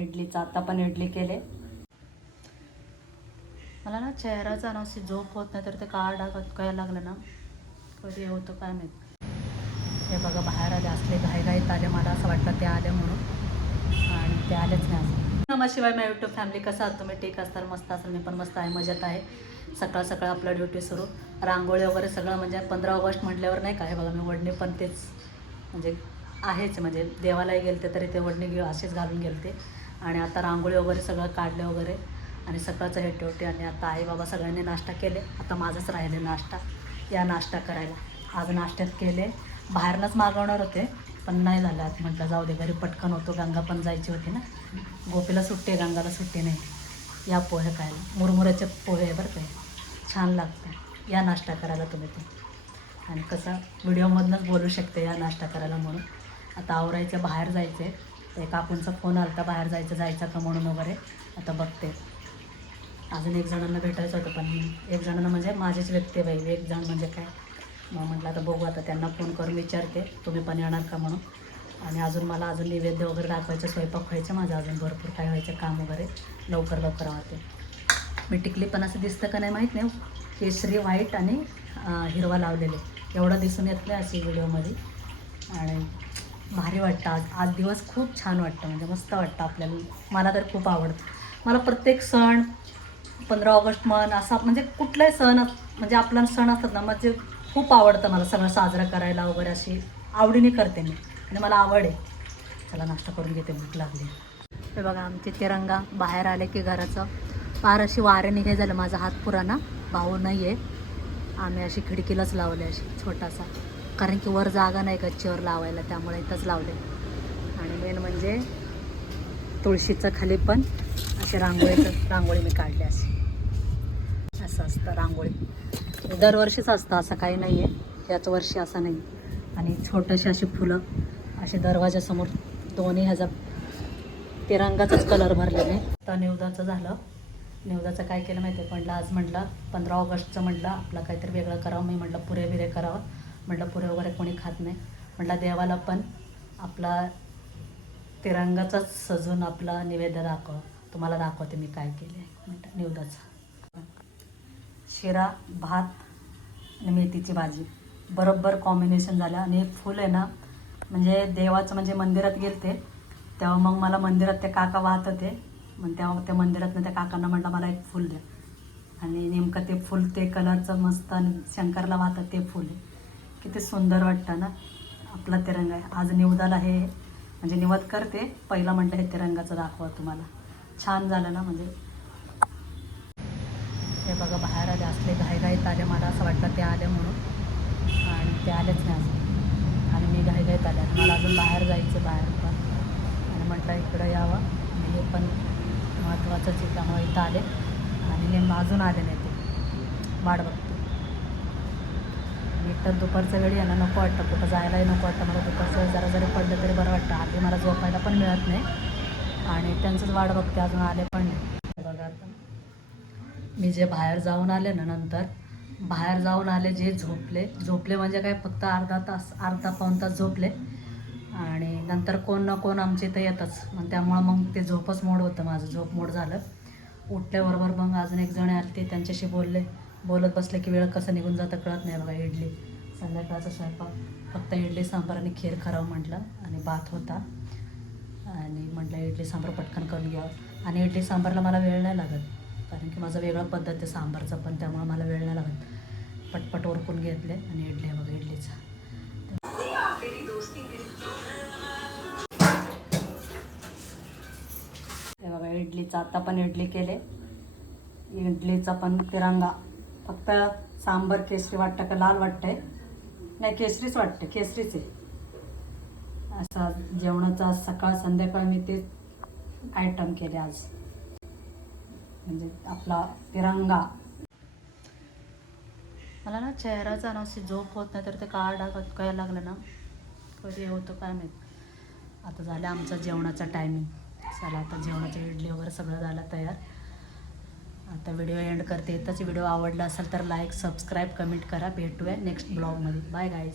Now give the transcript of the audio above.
इडलीचा आता पण इडली केले. मला ना चेहराचा ना अशी झोप होत नाही, तर ते काळा डाग काय लागलं ना कधी होतं काय माहीत. हे बघा बाहेर आले, असले घाईघाईत आले, मला असं वाटतं ते आले म्हणून, आणि ते आलेच नाही अजून. नमस्कार माय यूट्यूब फॅमिली, कसं आहात तुम्ही? ठीक असताल, मस्त असेल, मी पण मस्त आहे, मजेत आहे. सकाळ सकाळ आपलं ड्युटी सुरू, रांगोळी वगैरे सगळं, म्हणजे 15 ऑगस्ट म्हटल्यावर नाही का, हे बघा मी वडणी पण तेच म्हणजे आहेच, म्हणजे देवालाही गेलते तरी ते वडणी असेच घालून गेलते. आणि आता रांगोळी वगैरे सगळं काढले वगैरे, आणि सकाळचं हे ड्युटी. आणि आता आई बाबा सगळ्यांनी नाश्ता केले, आता माझंच राहिले नाश्ता, या नाश्ता करायला. आज नाश्त्यात केले, बाहेरनंच मागवणार होते पण नाही झालं. आज म्हटलं जाऊ दे, घरी पटकन होतो, गंगा पण जायची होती ना, गोपीला सुट्टी आहे, गंगाला सुट्टी नाही. या पोहे खायला, मुरमुऱ्याचे पोहे आहे बरं काय, छान लागतं, या नाश्ता करायला तुम्ही ते. आणि कसं व्हिडिओमधूनच बोलू शकते या नाश्ता करायला म्हणून. आता आवरायचं, बाहेर जायचं आहे. ते काकूंचा फोन आला होता, बाहेर जायचं का म्हणून वगैरे. आता बघते, अजून एक जणांना भेटायचं होतं, पण एक जणांना म्हणजे माझीच व्यक्ती बाई, एक जण म्हणजे काय. मग म्हटलं आता बघू, आता त्यांना फोन करून विचारते तुम्ही पण येणार का म्हणून. आणि अजून मला अजून नैवेद्य वगैरे दाखवायचं, स्वयंपाक व्हायचं माझं, अजून भरपूर काय व्हायचं काम वगैरे, लवकर लवकर वाहते. मी टिकली पण असं दिसतं का नाही माहीत नाही, केशरी व्हाईट आणि हिरवा लावलेले, एवढं दिसून येत नाही अशी व्हिडिओमध्ये. आणि भारी वाटतं, आज दिवस खूप छान वाटतं, म्हणजे मस्त वाटतं आपल्याला. मला तर खूप आवडतं. मला प्रत्येक सण 15 ऑगस्ट म्हण, असा म्हणजे कुठलाही सण म्हणजे आपला सण असतात ना, म्हणजे खूप आवडतं मला सगळं साजरं करायला वगैरे, अशी आवडीने करते मी, आणि मला आवड आहे. चला नाश्ता करून घेते, भूक लागली. हे बघा आमचे तिरंगा बाहेर आले की घराचं फार अशी वारे निघाय झालं. माझा हात पुराणा भाऊ नाही आहे, आम्ही अशी खिडकीलाच लावले, अशी छोटासा, कारण की वर जागा नाही गच्चीवर लावायला, त्यामुळे इथंच लावले. आणि मेन म्हणजे तुळशीचं खाली पण असे रांगोळी मी काढली, अशी असं असतं रांगोळी, दरवर्षीच असतं, असं काही नाही आहे, याच वर्षी असं नाही. आणि छोटेसे अशी फुलं असे दरवाजासमोर, दोन्ही ह्याचा तिरंगाचाच कलर भरलेले. तर निवदाचं झालं. निवदाचं काय केलं माहिती आहे, म्हटलं आज म्हटलं 15 ऑगस्टचं म्हटलं आपलं काहीतरी वेगळं करावं. मी म्हटलं पुरे बिरे करावं, म्हटलं पुरे वगैरे कोणी खात नाही, म्हटलं देवाला पण आपला तिरंगाचाच सजून आपला नैवेद्य दाखव. तुम्हाला दाखवते मी काय केले म्हटलं. निवदाचं शिरा, भात आणि मेथीची भाजी बरोबर कॉम्बिनेशन झालं. आणि एक फुल आहे ना, म्हणजे देवाचं, म्हणजे मंदिरात गेलते तेव्हा मग मला मंदिरात ते काका वाहत होते, मग तेव्हा त्या मंदिरातनं त्या काकांना म्हटलं मला एक फुल द्या, आणि नेमकं ते फुल ते कलरचं मस्त, आणि शंकरला वाहतं ते फुल आहे. किती सुंदर वाटतं ना, आपला तिरंगा आहे. आज निवदाला हे म्हणजे निवद करते, पहिला म्हटलं हे तिरंगाचं दाखवा तुम्हाला, छान झालं ना. म्हणजे हे बघा बाहेर आले, असले घाईघाईत आले, मला असं वाटतं ते आले म्हणून, आणि ते आलेच नाही अजून, आणि मी घाईघाईत आले. मला अजून बाहेर जायचं, बाहेर पण, आणि म्हटलं इकडं यावं, आणि हे पण महत्त्वाचंच आहे, त्यामुळे इथं आले. आणि हे अजून आले नाही, ते वाट बघते. आणि तर दुपारचं वेळी यांना नको वाटतं, कुठं जायलाही नको वाटतं मला. दुपारचं जरा जरी पडलं तरी बरं वाटतं, आधी मला झोपायला पण मिळत नाही, आणि त्यांचंच वाट बघते, अजून आले पण नाही. बघा आता मी जे बाहेर जाऊन आले ना, नंतर बाहेर जाऊन आले, जे झोपले म्हणजे काय, फक्त अर्धा पाऊण तास झोपले, आणि नंतर कोण ना कोण आमच्या इथं येतच, मग त्यामुळं मग ते झोपच मोड होतं माझं, झोप मोड झालं. उठल्याबरोबर मग अजून एक जण आले, ते त्यांच्याशी बोलत बसले की वेळ कसं निघून जातं कळत नाही. बघा इडली, संध्याकाळचा स्वयंपाक फक्त इडली सांबार आणि खीर करावं म्हटलं, आणि भात होता, आणि म्हटलं इडली सांबार पटकन करून घ्यावं. आणि इडली सांबारला मला वेळ नाही लागत, कारण की माझं वेगळं पद्धत आहे सांबारचं पण, त्यामुळे मला वेळ नाही लागत, पटपट ओरकून घेतले. आणि इडली आहे बघा, इडलीचा हे बघा इडलीचा आता पण इडली केले. इडलीचा पण तिरंगा, फक्त सांबार केसरी वाटतं का लाल वाटतंय, नाही केसरीच वाटतं, केसरीच आहे. असा जेवणाचा सकाळ संध्याकाळ मी ते आयटम केले आज, म्हणजे आपला तिरंगा. मला ना चेहराचा ना अशी झोप होत नाही, तर ते काळा डाग काय लागलं ना कधी होतं काय माहीत. आता झालं आमचं जेवणाचा टायमिंग, चला आता जेवणाची इडली वगैरे सगळं झालं तयार. आता व्हिडिओ एंड करते. इथंच व्हिडिओ आवडला असेल तर लाईक, सबस्क्राईब, कमेंट करा. भेटूया नेक्स्ट ब्लॉगमध्ये. Bye guys.